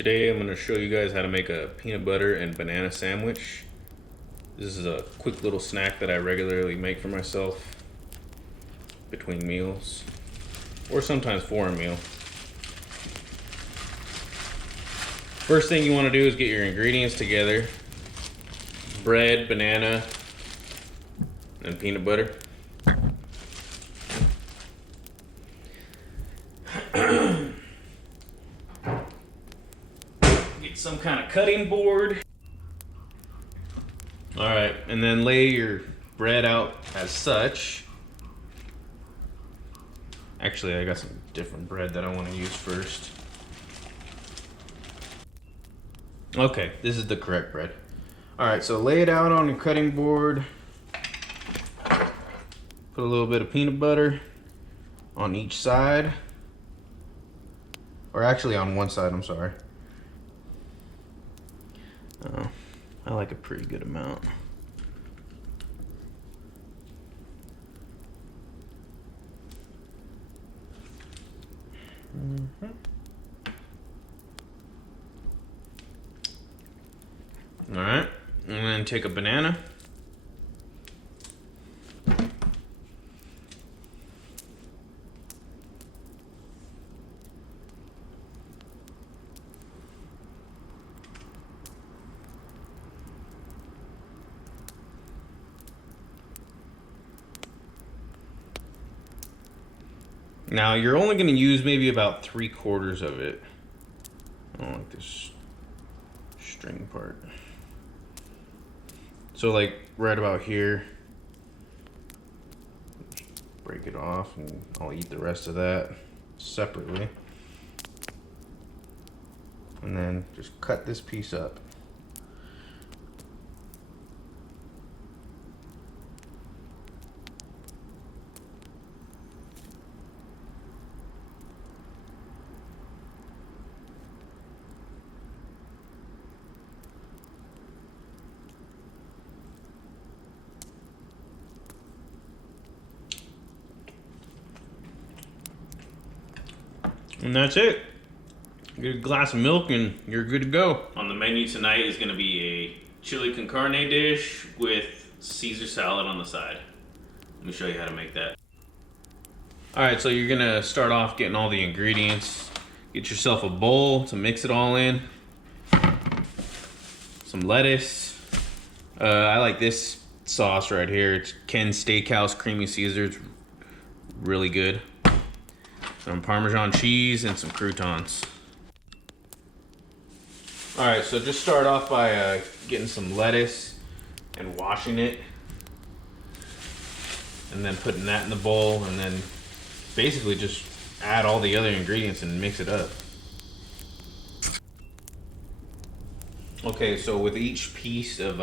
Today I'm going to show you guys how to make a peanut butter and banana sandwich. This is a quick little snack that I regularly make for myself between meals, or sometimes for a meal. First thing you want to do is get your ingredients together. Bread, banana, and peanut butter. Get some kind of cutting board. Alright, and then lay your bread out as such. Actually, I got some different bread that I want to use first. Okay, this is the correct bread. Alright, so lay it out on the cutting board. Put a little bit of peanut butter on each side. Or actually on one side, I'm sorry. I like a pretty good amount. All right, and then take a banana. Now you're only going to use maybe about 3/4 of it. I don't like this string part. So like right about here. Break it off and I'll eat the rest of that separately. And then just cut this piece up. And that's it. Get a glass of milk and you're good to go. On the menu tonight is gonna be a chili con carne dish with Caesar salad on the side. Let me show you how to make that. All right, so you're gonna start off getting all the ingredients. Get yourself a bowl to mix it all in. Some lettuce. I like this sauce right here. It's Ken's Steakhouse Creamy Caesar. It's really good. Some Parmesan cheese and some croutons. All right, so just start off by getting some lettuce and washing it. And then putting that in the bowl, and then basically just add all the other ingredients and mix it up. Okay, so with each piece of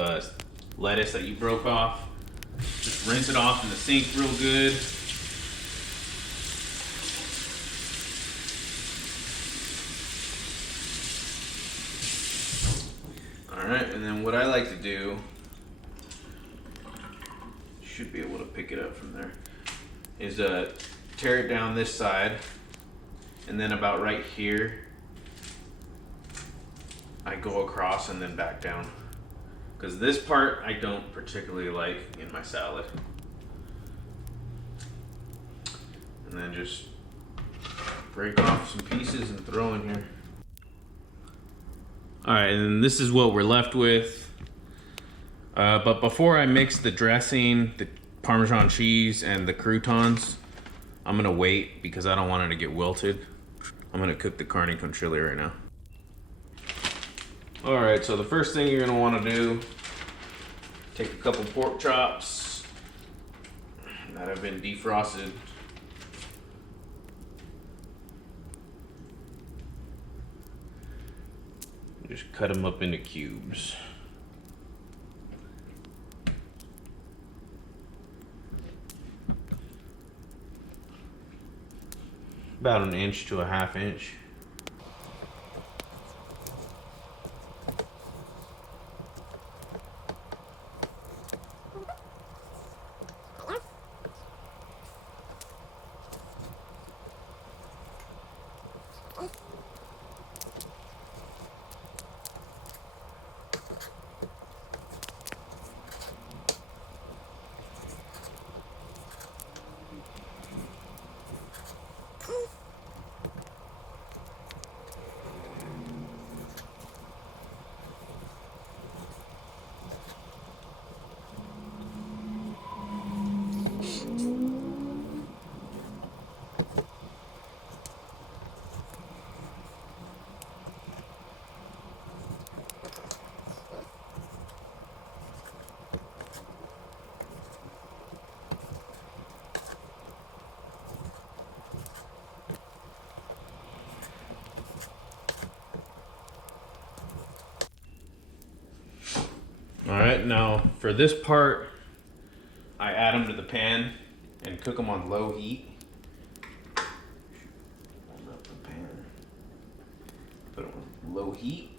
lettuce that you broke off, just rinse it off in the sink real good. Alright, and then what I like to do, should be able to pick it up from there, is tear it down this side, and then about right here, I go across and then back down. Because this part I don't particularly like in my salad. And then just break off some pieces and throw in here. Alright, and this is what we're left with. But before I mix the dressing, the Parmesan cheese, and the croutons, I'm gonna wait because I don't want it to get wilted. I'm gonna cook the carne con chile right now. Alright, so the first thing you're gonna wanna do, take a couple pork chops that have been defrosted. Just cut them up into cubes. About 1 to 1/2 inch. right, now for this part, I add them to the pan and cook them on low heat. Warm up the pan. Put them on low heat.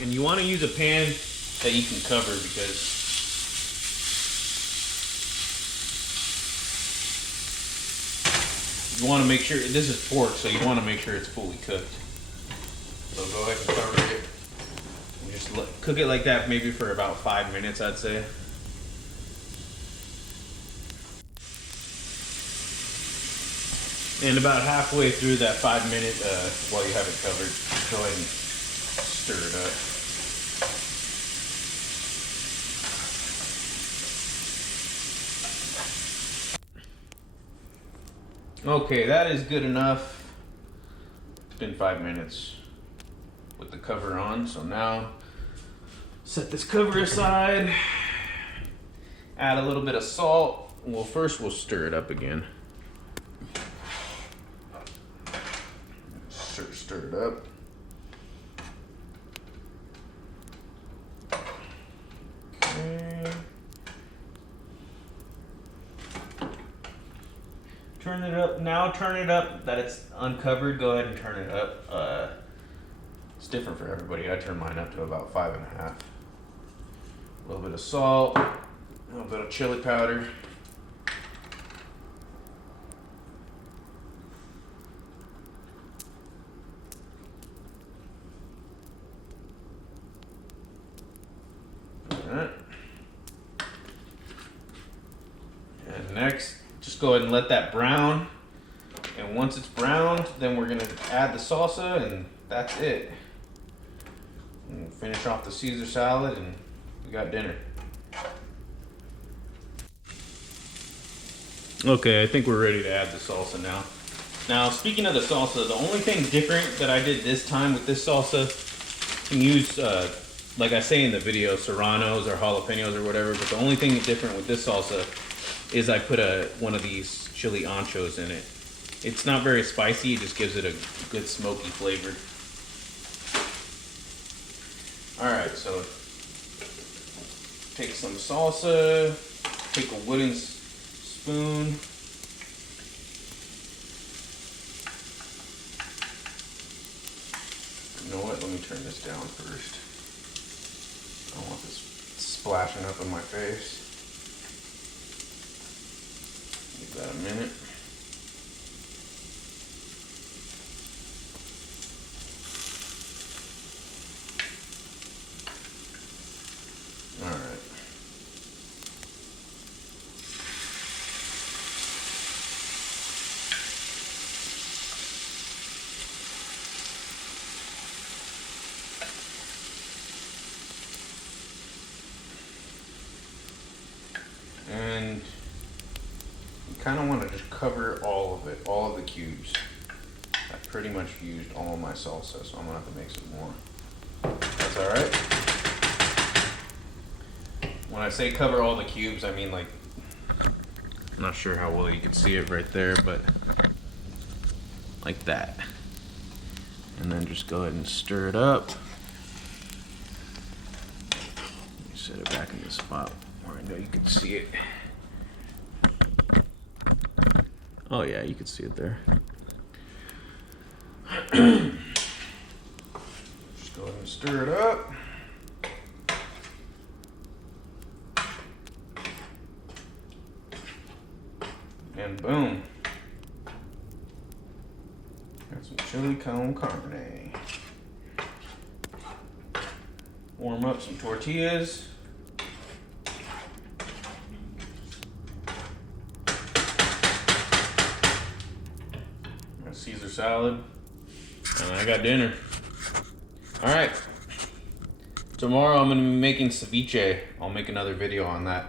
And you want to use a pan that you can cover because you want to make sure, this is pork, so you want to make sure it's fully cooked. So go ahead and cover it. And just cook it like that maybe for about 5 minutes, I'd say. And about halfway through that 5 minute, while you have it covered, go ahead and stir it up. Okay, that is good enough. It's been 5 minutes with the cover on, so now set this cover aside. Add a little bit of salt. Well, first we'll stir it up again. Stir it up. Okay. Turn it up. Now turn it up that it's uncovered. Go ahead and turn it up. It's different for everybody. I turn mine up to about 5.5. A little bit of salt. A little bit of chili powder. Alright. And next, just go ahead and let that brown. And once it's browned, then we're gonna add the salsa, and that's it. And we'll finish off the Caesar salad, and we got dinner. Okay, I think we're ready to add the salsa now. Now, speaking of the salsa, the only thing different that I did this time with this salsa, you can use, like I say in the video, serranos or jalapenos or whatever, but the only thing different with this salsa is I put one of these chili anchos in it. It's not very spicy, it just gives it a good smoky flavor. Alright, so take some salsa, take a wooden spoon. You know what, let me turn this down first. I don't want this splashing up in my face. Give that a minute. All right. And you kind of want to just cover all of it, all of the cubes. I pretty much used all of my salsa, so I'm gonna have to make some more. That's all right. When I say cover all the cubes, I mean like, I'm not sure how well you can see it right there, but like that. And then just go ahead and stir it up. Let me set it back in the spot where I know you can see it. Oh yeah, you can see it there. Just go ahead and stir it up. And boom. Got some chili con carne. Warm up some tortillas. Got Caesar salad. And I got dinner. Alright. Tomorrow I'm going to be making ceviche. I'll make another video on that.